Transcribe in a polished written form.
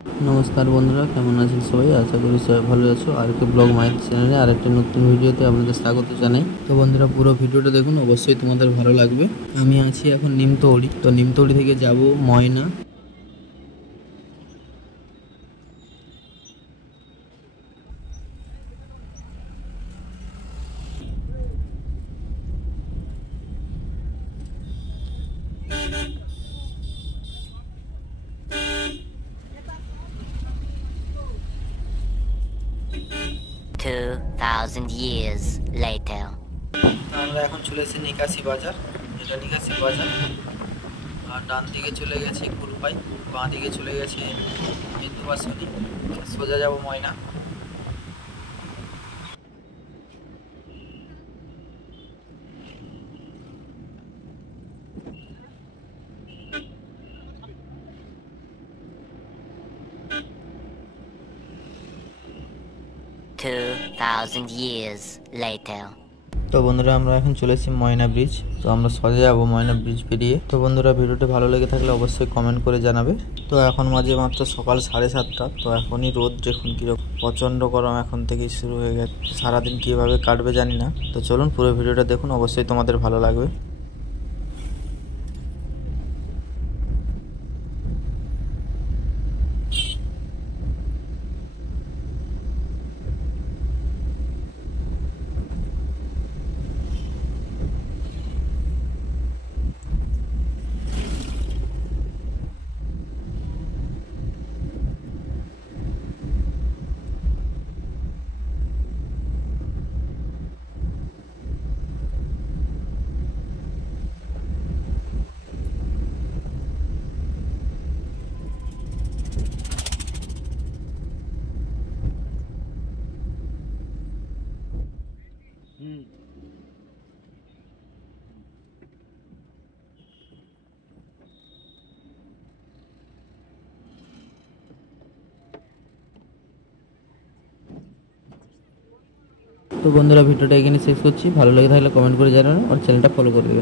নমস্কার বন্ধুরা, কেমন আছেন সবাই? আশা করি সবাই ভালো আছো। আর একটা ব্লগ মাইক চ্যানেলে আর একটা নতুন ভিডিওতে আপনাদের স্বাগত জানাই। তো বন্ধুরা, পুরো ভিডিওটা দেখুন, অবশ্যই তোমাদের ভালো লাগবে। আমি আছি এখন নিমতৌড়ি। তো নিমতৌড়ি থেকে যাব ময়না। 2000 years later. আমরা এখন চলে এসেছি নিকাশি বাজার। এটা নিকাশি বাজার। আর ডান দিকে চলে গেছি কুরুপাই, বাঁ দিকে চলে গেছে বিন্দুবাসনী। সোজা যাব ময়না। 2000 years later. তো বন্ধুরা, আমরা এখন চলে এসেছি ময়না ব্রিজ। তো আমরা সোজা যাবো ময়না ব্রিজ পেরিয়ে। তো বন্ধুরা, ভিডিওটি ভালো লেগে থাকলে অবশ্যই কমেন্ট করে জানাবে। তো এখন মাঝে মাত্র সকাল 7:30। তো এখনই রোদ দেখুন কিরকম প্রচণ্ড গরম এখন থেকেই শুরু হয়ে গেছে। সারাদিন কীভাবে কাটবে জানি না। তো চলুন পুরো ভিডিওটা দেখুন, অবশ্যই তোমাদের ভালো লাগবে। তো বন্ধুরা, ভিডিওটা এখানে শেষ করছি। ভালো লেগে থাকলে কমেন্ট করে জানাবেন আর চ্যানেলটা ফলো করে দেবেন।